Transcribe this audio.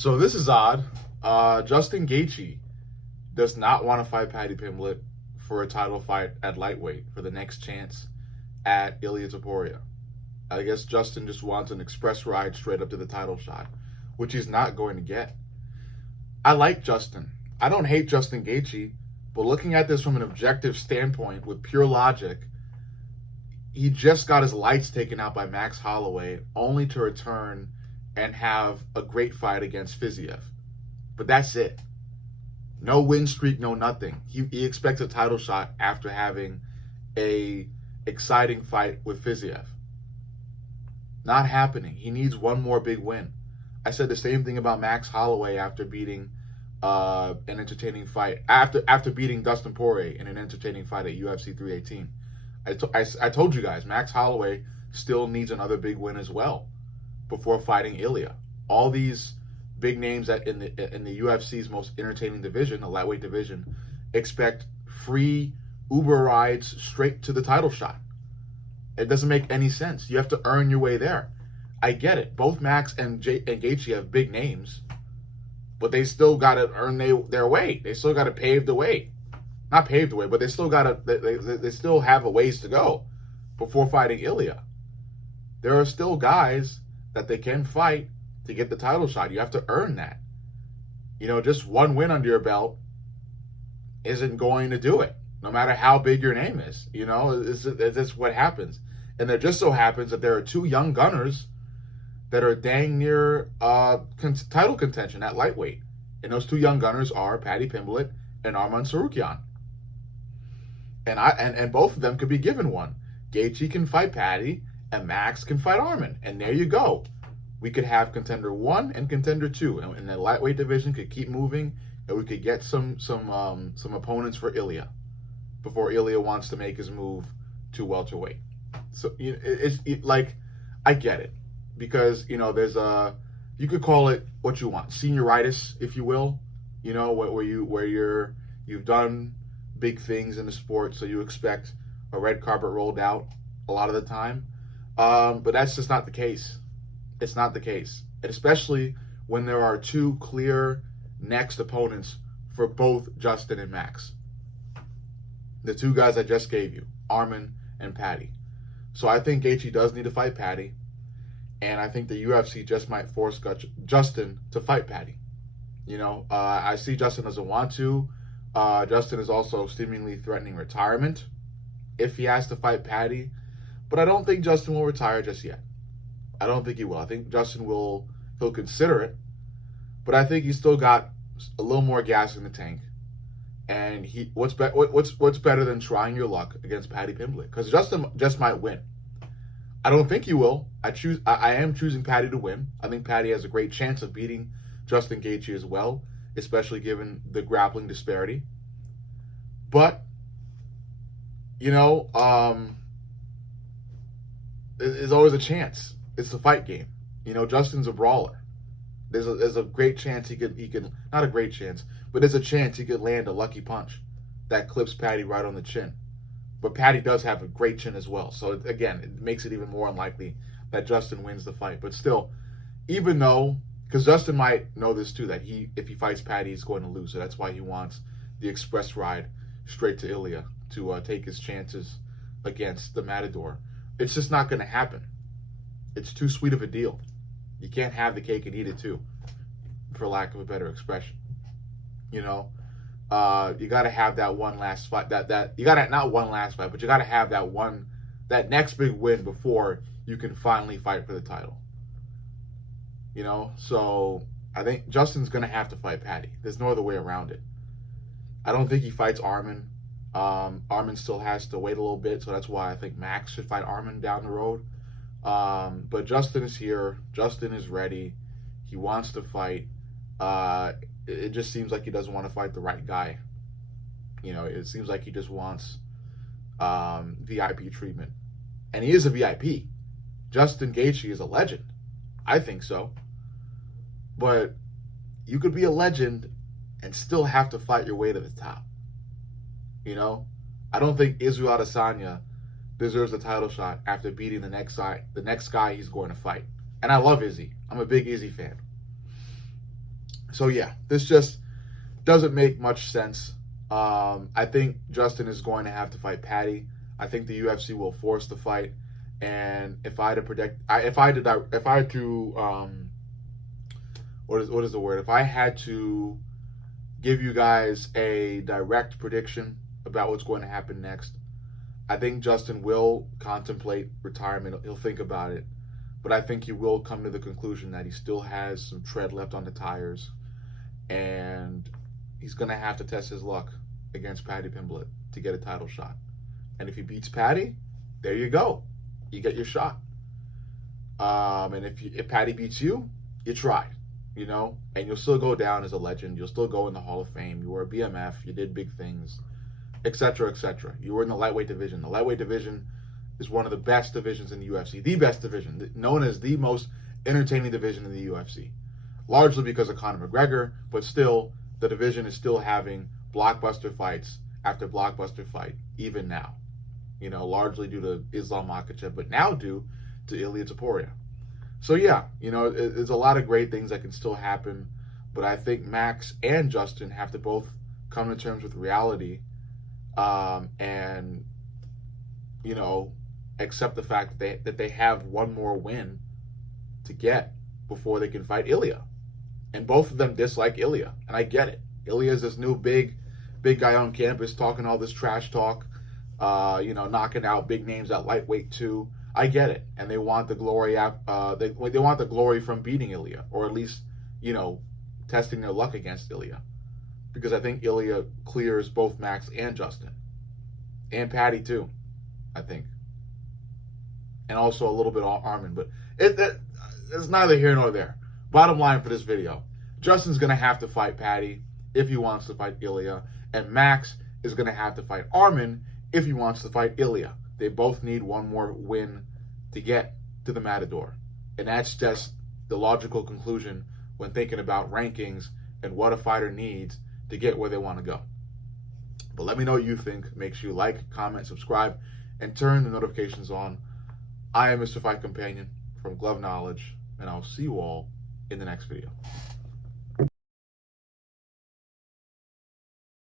So this is odd. Justin Gaethje does not want to fight Paddy Pimblett for a title fight at lightweight for the next chance at Ilia Topuria. I guess Justin just wants an express ride straight up to the title shot, which he's not going to get. I like Justin. I don't hate Justin Gaethje, but looking at this from an objective standpoint with pure logic, he just got his lights taken out by Max Holloway, only to return and have a great fight against Fiziev. But that's it. No win streak, no nothing. He expects a title shot after having a exciting fight with Fiziev. Not happening. He needs one more big win. I said the same thing about Max Holloway after beating an entertaining fight, after beating Dustin Poirier in an entertaining fight at UFC 318. I told you guys, Max Holloway still needs another big win as well before fighting Ilia. All these big names that in the UFC's most entertaining division, the lightweight division, expect free Uber rides straight to the title shot. It doesn't make any sense. You have to earn your way there. I get it. Both Max and Gaethje have big names, but they still got to earn their way. They still got to pave the way. Not pave the way, but they still got to. They still have a ways to go before fighting Ilia. There are still guys that they can fight to get the title shot. You have to earn that. Just one win under your belt isn't going to do it, no matter how big your name is. It's just what happens. And it just so happens that there are two young gunners that are dang near title contention at lightweight. And those two young gunners are Paddy Pimblett and Arman Tsarukyan. And both of them could be given one. Gaethje can fight Paddy, and Max can fight Arman. And there you go. We could have contender 1 and contender 2, and the lightweight division could keep moving, and we could get some opponents for Ilia before Ilia wants to make his move to welterweight. So I get it, because there's you could call it what you want, senioritis, if you will. You've done big things in the sport, so you expect a red carpet rolled out a lot of the time. But that's just not the case. It's not the case. And especially when there are two clear next opponents for both Justin and Max. The two guys I just gave you, Arman and Paddy. So I think Gaethje does need to fight Paddy. And I think the UFC just might force Justin to fight Paddy. I see Justin doesn't want to. Justin is also seemingly threatening retirement if he has to fight Paddy. But I don't think Justin will retire just yet. I don't think he will. I think Justin he'll consider it. But I think he's still got a little more gas in the tank. And what's better than trying your luck against Paddy Pimblett? Because Justin just might win. I don't think he will. I am choosing Paddy to win. I think Paddy has a great chance of beating Justin Gaethje as well, especially given the grappling disparity. But there's always a chance. It's a fight game. Justin's a brawler. There's a great chance he could not a great chance, but there's a chance he could land a lucky punch that clips Paddy right on the chin. But Paddy does have a great chin as well. So again, it makes it even more unlikely that Justin wins the fight. But still, even though, because Justin might know this too, that if he fights Paddy, he's going to lose. So that's why he wants the express ride straight to Ilia to take his chances against the Matador. It's just not going to happen. It's too sweet of a deal. You can't have the cake and eat it too, for lack of a better expression. You got to have that one last fight. That you got to, not one last fight, but you got to have that next big win before you can finally fight for the title. So I think Justin's going to have to fight Paddy. There's no other way around it. I don't think he fights Arman. Arman still has to wait a little bit, so that's why I think Max should fight Arman down the road. But Justin is here. Justin is ready. He wants to fight. It just seems like he doesn't want to fight the right guy. It seems like he just wants VIP treatment. And he is a VIP. Justin Gaethje is a legend. I think so. But you could be a legend and still have to fight your way to the top. I don't think Israel Adesanya deserves a title shot after beating the next guy he's going to fight. And I love Izzy. I'm a big Izzy fan. So yeah, this just doesn't make much sense. I think Justin is going to have to fight Paddy. I think the UFC will force the fight. And if I had to predict, what is the word? If I had to give you guys a direct prediction about what's going to happen next, I think Justin will contemplate retirement. He'll think about it, but I think he will come to the conclusion that he still has some tread left on the tires, and he's going to have to test his luck against Paddy Pimblett to get a title shot. And if he beats Paddy, there you go. You get your shot. And if Paddy beats you, you tried, and you'll still go down as a legend. You'll still go in the Hall of Fame. You were a BMF. You did big things, etc., etc. You were in the lightweight division. The lightweight division is one of the best divisions in the UFC. The best division, known as the most entertaining division in the UFC. Largely because of Conor McGregor, but still, the division is still having blockbuster fights after blockbuster fight, even now. Largely due to Islam Makhachev, but now due to Ilia Topuria. So yeah, there's a lot of great things that can still happen, but I think Max and Justin have to both come to terms with reality, and accept the fact that they have one more win to get before they can fight Ilia. And both of them dislike Ilia, and I get it. Ilia is this new big guy on campus talking all this trash talk, knocking out big names at lightweight too. I get it, and they want the glory. They want the glory from beating Ilia, or at least testing their luck against Ilia, because I think Ilia clears both Max and Justin, and Paddy too, I think, and also a little bit of Armin. But it's neither here nor there. Bottom line for this video: Justin's gonna have to fight Paddy if he wants to fight Ilia, and Max is gonna have to fight Armin if he wants to fight Ilia. They both need one more win to get to the Matador. And that's just the logical conclusion when thinking about rankings and what a fighter needs to get where they want to go. But let me know what you think. Make sure you like, comment, subscribe, and turn the notifications on. I am Mr. Fight Companion from Glove Knowledge, and I'll see you all in the next video.